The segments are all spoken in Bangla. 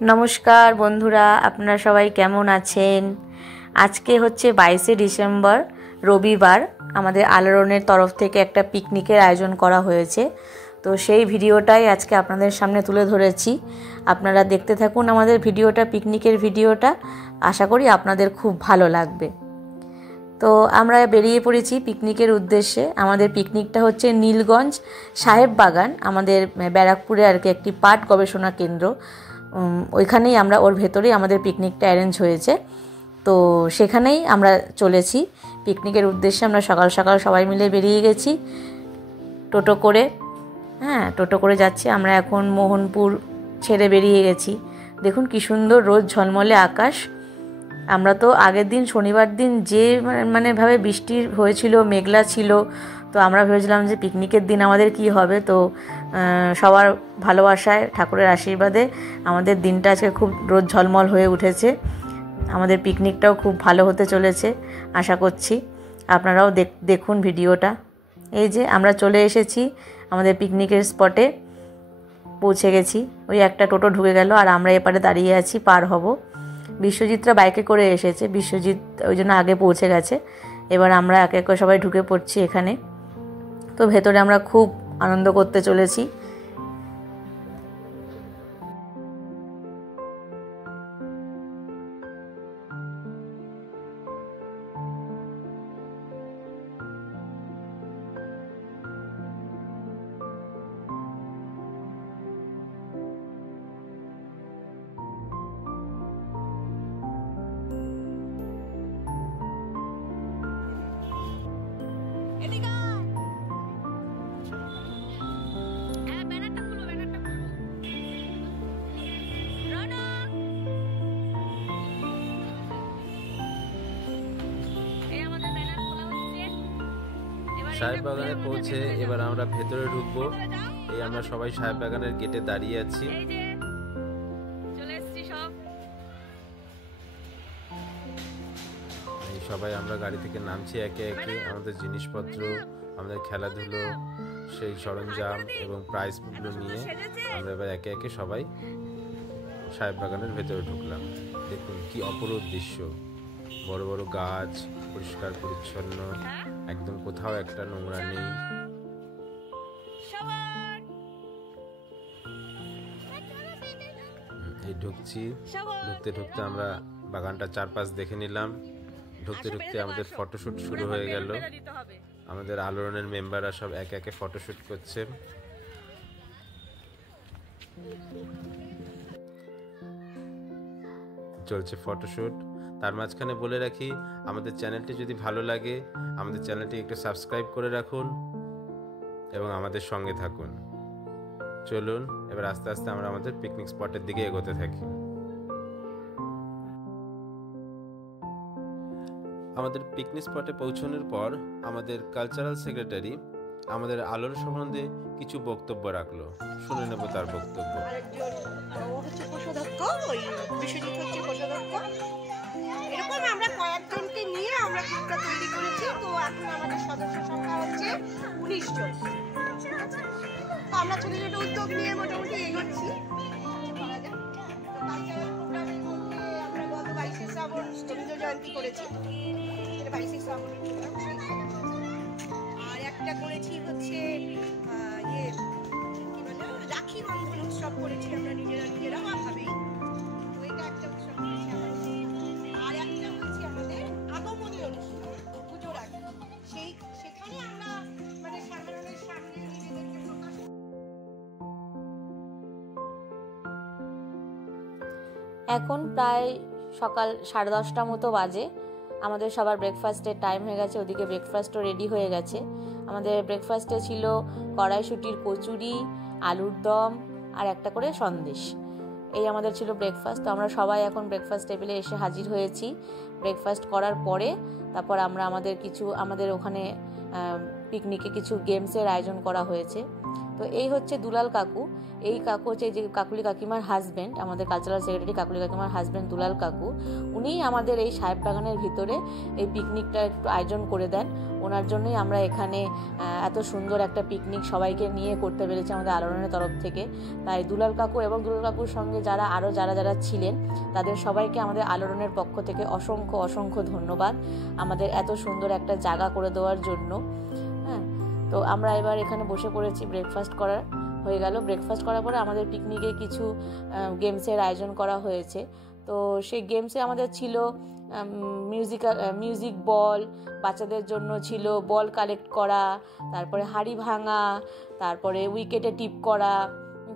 नमस्कार बंधुरा आपनारा सबाई केमन आछेन। आज के होच्छे 22 डिसेम्बर रविवार आमादेर आलोड़नेर तरफ थेके एकटा पिकनिकेर आयोजन करा हयेछे। तो सेई भिडियोटाई आज के आपनादेर सामने तुले धरेछि। आपनारा देखते थाकुन आमादेर भिडियोटा, पिकनिकेर भिडियोटा। आशा करी आपनादेर खूब भालो लागबे। तो आमरा बेरिये पड़ेछि पिकनिकेर उद्देश्ये। आमादेर पिकनिकटा होच्छे नीलगंज साहेब बागान, आमादेर बैराकपुरे आर कि एकटी पाट गवेषणा केंद्र। ওইখানেই আমরা ওর ভেতরেই আমাদের পিকনিকটা অ্যারেঞ্জ হয়েছে। তো সেখানেই আমরা চলেছি পিকনিকের উদ্দেশ্যে। আমরা সকাল সকাল সবাই মিলে বেরিয়ে গেছি টোটো করে। টোটো করে যাচ্ছি আমরা এখন মোহনপুর ছেড়ে বেরিয়ে গেছি। দেখুন কি সুন্দর রোদ ঝলমলে আকাশ। আমরা তো আগের দিন শনিবার দিন যে ভাবে বৃষ্টি হয়েছিল, মেঘলা ছিল, তো আমরা ভেবেছিলাম যে পিকনিকের দিন আমাদের কি হবে। তো সবার ভালোবাসায়, ঠাকুরের আশীর্বাদে আমাদের দিনটা আজকে খুব রোদ ঝলমল হয়ে উঠেছে। আমাদের পিকনিকটাও খুব ভালো হতে চলেছে আশা করছি। আপনারাও দেখুন ভিডিওটা। এই যে আমরা চলে এসেছি আমাদের পিকনিকের স্পটে, পৌঁছে গেছি। ওই একটা টোটো ঢুকে গেল আর আমরা এপারে দাঁড়িয়ে আছি, পার হব। বিশ্বজিৎরা বাইকে করে এসেছে, বিশ্বজিৎ ওই জন্য আগে পৌঁছে গেছে। এবার আমরা একে একে সবাই ঢুকে পড়ছি এখানে। তো ভেতরে আমরা খুব আনন্দ করতে চলেছি। সাহেব বাগানে পৌঁছে এবার আমরা ভেতরে ঢুকবো। এই আমরা সবাই সাহেব বাগানের গেটে দাঁড়িয়ে আছি। এই সবাই আমরা গাড়ি থেকে নামছি একে একে। আমাদের জিনিসপত্র, আমাদের খেলাধুলো, সেই সরঞ্জাম এবং প্রাইজগুলো নিয়ে আমরা এবার একে একে সবাই সাহেব বাগানের ভেতরে ঢুকলাম। দেখুন কি অপরূপ দৃশ্য, বড় বড় গাছ, পরিষ্কার পরিচ্ছন্ন, একদম কোথাও একটা নোংরা নেই। এই ঢুকছি, ঢুকতে ঢুকতে আমরা বাগানটা চারপাশ দেখে নিলাম। ঢুকতে ঢুকতে আমাদের ফটোশুট শুরু হয়ে গেল। আমাদের আলোড়নের মেম্বাররা সব একে একে ফটোশুট করছে। চলছে ফটোশুট। তার মাঝখানে বলে রাখি, আমাদের চ্যানেলটি যদি ভালো লাগে আমাদের চ্যানেলটি একটু সাবস্ক্রাইব করে রাখুন এবং আমাদের সঙ্গে থাকুন। চলুন এবার আস্তে আস্তে আমরা আমাদের পিকনিক স্পটের দিকে এগোতে থাকি। আমাদের পিকনিক স্পটে পৌঁছানোর পর আমাদের কালচারাল সেক্রেটারি আমাদের আলোর সম্বন্ধে কিছু বক্তব্য রাখলো। শুনে নেব তার বক্তব্য। এরকম আমরা কয়েকজনকে নিয়ে আমরা গ্রুপটা তৈরি করেছি। তো এখন আমাদের সদস্য সংখ্যা হচ্ছে 19 জন। তো আমরা ছোট ছোট উদ্যোগ নিয়ে মোটামুটি এগোচ্ছি। আমরা গত 22 শ্রাবণ রবীন্দ্র জয়ন্তী করেছি, 22 শ্রাবণ। আর একটা করেছি হচ্ছে কি বলে রাখি বন্ধন উৎসব করেছি আমরা নিজেরা ভাবেই। তো এটা একটা উৎসব করেছি। আর একটা হচ্ছে আমাদের আগমনী অনুষ্ঠান পুজোর আগে, সেখানে আমরা সাধারণের সামনে নিজেদেরকে প্রকাশ। এখন প্রায় সকাল 10:30 মতো বাজে। আমাদের সবার ব্রেকফাস্টের টাইম হয়ে গেছে। ওদিকে ব্রেকফাস্টও রেডি হয়ে গেছে। আমাদের ব্রেকফাস্টে ছিল কড়াইশুঁটির কচুরি, আলুর দম আর একটা করে সন্দেশ। এই আমাদের ছিল ব্রেকফাস্ট। তো আমরা সবাই এখন ব্রেকফাস্ট টেবিলে এসে হাজির হয়েছি। ব্রেকফাস্ট করার পরে তারপর আমরা আমাদের ওখানে পিকনিকে কিছু গেমসের আয়োজন করা হয়েছে। তো এই হচ্ছে দুলাল কাকু। এই কাকু হচ্ছে যে কাকুলি কাকিমার হাজব্যান্ড, আমাদের কালচারাল সেক্রেটারি কাকুলি কাকিমার হাজব্যান্ড দুলাল কাকু। উনিই আমাদের এই সাহেব বাগানের ভিতরে এই পিকনিকটা একটু আয়োজন করে দেন। ওনার জন্যই আমরা এখানে এত সুন্দর একটা পিকনিক সবাইকে নিয়ে করতে পেরেছি আমাদের আলোড়নের তরফ থেকে। তাই দুলাল কাকু এবং দুলাল কাকুর সঙ্গে যারা ছিলেন তাদের সবাইকে আমাদের আলোড়নের পক্ষ থেকে অসংখ্য অসংখ্য ধন্যবাদ আমাদের এত সুন্দর একটা জায়গা করে দেওয়ার জন্য। হ্যাঁ, তো আমরা এবার এখানে বসে পড়েছি, ব্রেকফাস্ট করার হয়ে গেল। ব্রেকফাস্ট করার পরে আমাদের পিকনিকে কিছু গেমসের আয়োজন করা হয়েছে। তো সেই গেমসে আমাদের ছিল মিউজিক বল, বাচ্চাদের জন্য ছিল বল কালেক্ট করা, তারপরে হাড়ি ভাঙা, তারপরে উইকেটে টিপ করা।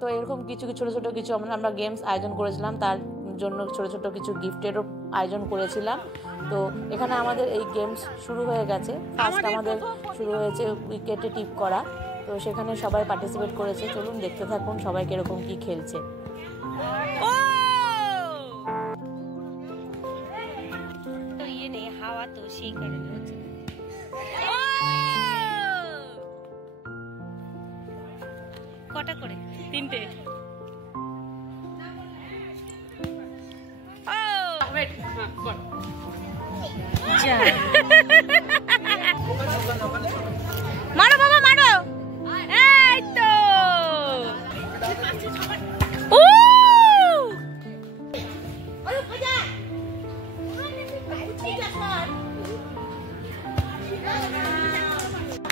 তো এরকম কিছু ছোটো ছোটো কিছু আমরা গেমস আয়োজন করেছিলাম, তার জন্য ছোটো ছোটো কিছু গিফটেরও আয়োজন করেছিলাম। তো এখানে আমাদের এই গেমস শুরু হয়ে গেছে। ফার্স্ট আমাদের শুরু হয়েছে উইকেটে টিপ করা। তো সেখানে সবাই পার্টিসিপেট করেছে। চলুন দেখতে থাকুন সবাই কিরকম কি খেলছে। হাওয়া তো সেই কারণে হচ্ছে। কটা করে? 3টে। মারো বাবা মারো, এই তো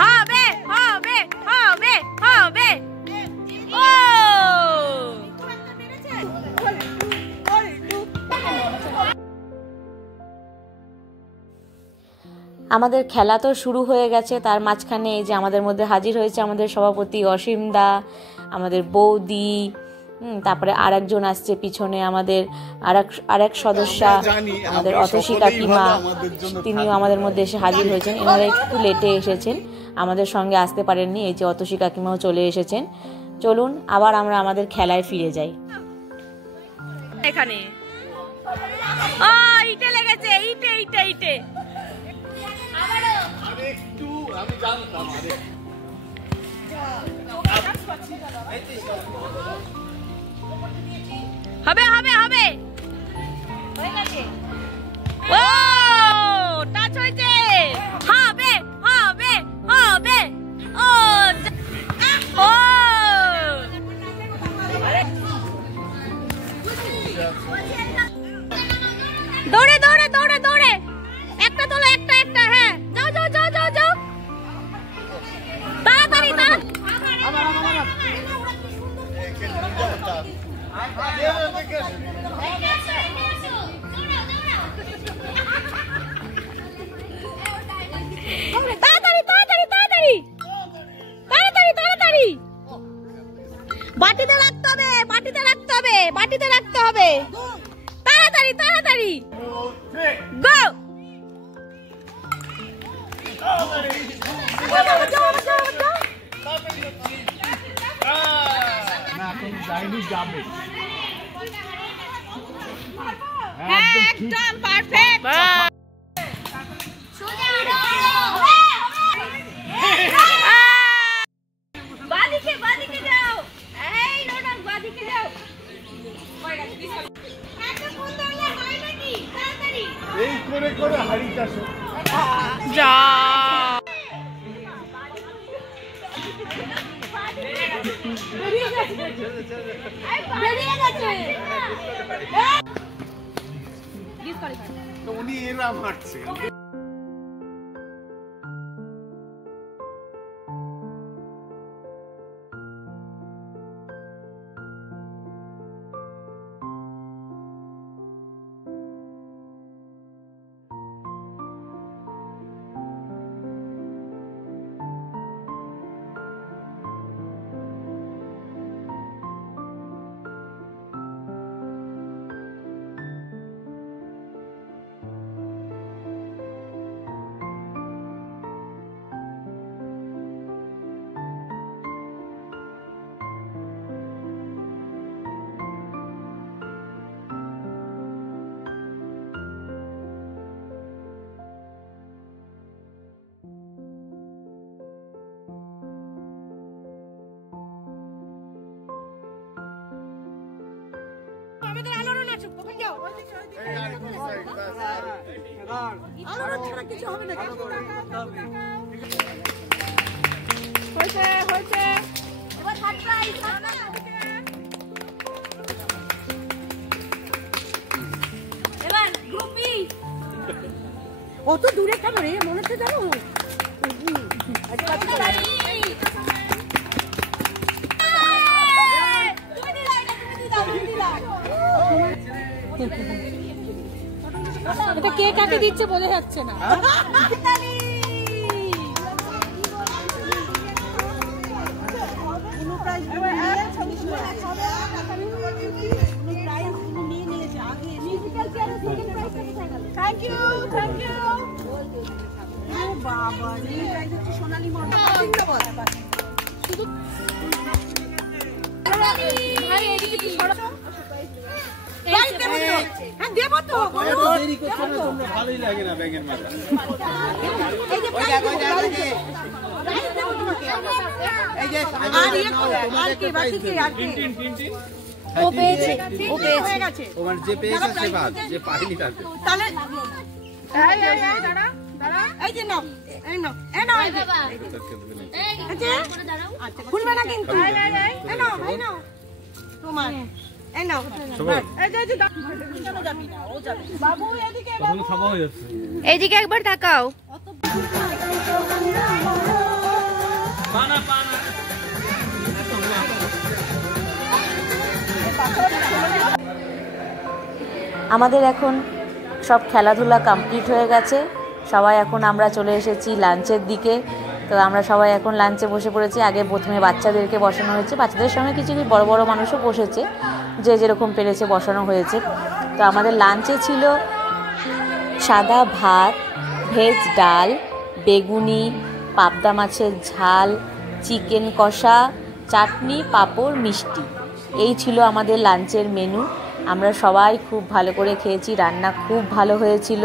হবে হবে হবে হবে। ও আমাদের খেলা তো শুরু হয়ে গেছে, তার মাঝখানে এই যে আমাদের মধ্যে হাজির হয়েছে আমাদের সভাপতি অসীম দা, আমাদের বৌদি, তারপরে আরেকজন আসছে পিছনে আমাদের আরেক সদস্যা আমাদের অতসী কাকিমা, তিনিও আমাদের মধ্যে এসে হাজির হয়েছেন। এনারা একটু লেটে এসেছেন, আমাদের সঙ্গে আসতে পারেননি। এই যে অতসী কাকিমাও চলে এসেছেন। চলুন আবার আমরা আমাদের খেলায় ফিরে যাই। এখানে ও ইটে লেগেছে, ইটে ইটে ইটে আরেকটু আমি জানতাম হবে হবে হবে। ও টাচ হয়েছে, হবে হবে হবে। ও ও দৌড়ে দৌড়ে দৌড়ে দৌড়ে, একটা তোলো একটা একটা। হ্যাঁ যাও যাও যাও যাও যাও, তাড়াতাড়ি তাড়াতাড়ি। তাড়াতাড়ি তাড়াতাড়ি তাড়াতাড়ি তাড়াতাড়ি তাড়াতাড়ি, বাটিতে রাখতে হবে, বাটিতে রাখতে হবে, বাটিতে রাখতে হবে। তাড়াতাড়ি তাড়াতাড়ি গো। হ্যাঁ একদম পারফেক্ট। বাদিকে বাদিকে যাও, এই রোনাক বাদিকে যাও। এই করে করে হাড়িটা যা তো উনি এরা মারছে। আমাদের আলোড়ন আছে, ওখানে যাও। আলোড়ন ছাড়া কিছু হবে না। হয়েছে হয়েছে, এবার সারপ্রাইজ। এবার গ্রুপ বি। অত দূরে কেন রে, মনে হচ্ছে জানো এটা কে কাকে দিচ্ছে বোঝা যাচ্ছে না। Thank you thank you. বাবা রে, সোনালী মন্ডল শুধু ভালোই লাগে না ব্যাগের মাথা। ও পেয়েছে, ও পেয়েছে, ও মানে যে পেয়েছে সে বাদ, যে পাইনি তাকে। তাহলে এই যে নাও, এই নাও, এই নাও, এই বাবা, আচ্ছা খুলবে না কিন্তু, এই নাও, এই নাও তোমার, এই নাও, এই যে কেন যাবি না, ও যাবে। বাবু এদিকে, বাবু খাওয়া হয়ে যাচ্ছে, এইদিকে একবার তাকাও। পানা পানা আমাদের এখন সব খেলাধুলা কমপ্লিট হয়ে গেছে, সবাই এখন আমরা চলে এসেছি লাঞ্চের দিকে। তো আমরা সবাই এখন লাঞ্চে বসে পড়েছি। আগে প্রথমে বাচ্চাদেরকে বসানো হয়েছে, বাচ্চাদের সঙ্গে কিছু বড় বড় মানুষও বসেছে, যে যেরকম পেরেছে বসানো হয়েছে। তো আমাদের লাঞ্চে ছিল সাদা ভাত, ভেজ ডাল, বেগুনি, পাবদা মাছের ঝাল, চিকেন কষা, চাটনি, পাঁপড়, মিষ্টি। এই ছিল আমাদের লাঞ্চের মেনু। আমরা সবাই খুব ভালো করে খেয়েছি, রান্না খুব ভালো হয়েছিল।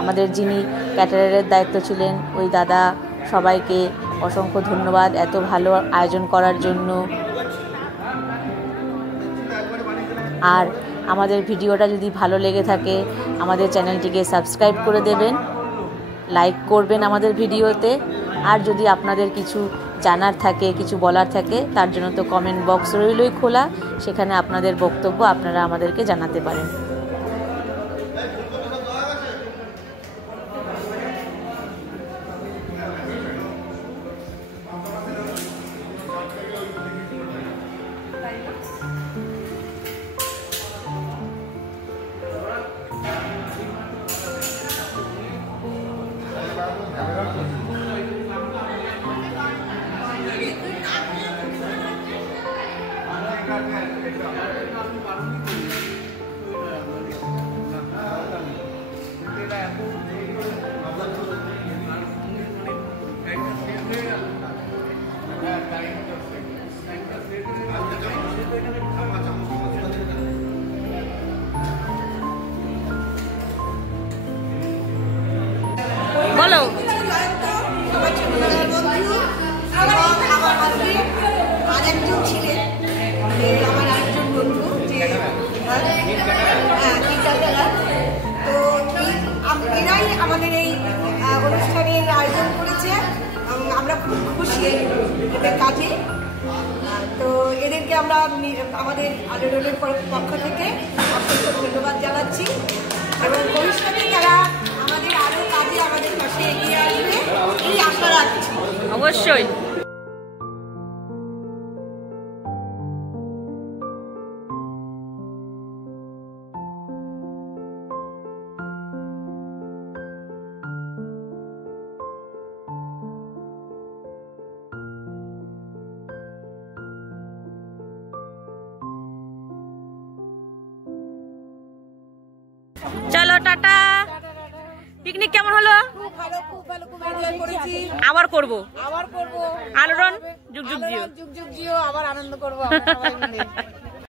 আমাদের যিনি ক্যাটারারের দায়িত্ব ছিলেন ওই দাদা, সবাইকে অসংখ্য ধন্যবাদ এত ভালো আয়োজন করার জন্য। আর আমাদের ভিডিওটা যদি ভালো লেগে থাকে আমাদের চ্যানেলটিকে সাবস্ক্রাইব করে দেবেন, লাইক করবেন আমাদের ভিডিওতে। আর যদি আপনাদের কিছু জানার থাকে, কিছু বলার থাকে, তার জন্য তো কমেন্ট বক্স রইলই খোলা, সেখানে আপনাদের বক্তব্য আপনারা আমাদেরকে জানাতে পারেন। বলো। আরেকজন ছিলেন, আমার আরেকজন বন্ধু, যে তো এরাই আমাদের এই অনুষ্ঠানের আয়োজন করেছে এবং আমরা খুব খুশি এদের কাজে। তো এদেরকে আমরা আমাদের আলোড়নের পক্ষ থেকে অসংখ্য ধন্যবাদ জানাচ্ছি এবং ভবিষ্যতে তারা আমাদের আরও কাজে আমাদের পাশে এগিয়ে আসবে এই আশা রাখছি। অবশ্যই। চলো টাটা। পিকনিক কেমন হলো? খুব ভালো, খুব ভালো, খুব এনজয় করেছি। আবার করব। আবার করবো। আলোড়ন যুগ যুগ জিও। যুগ যুগ জিও, আবার আনন্দ করবো আমরা সবাই মিলে।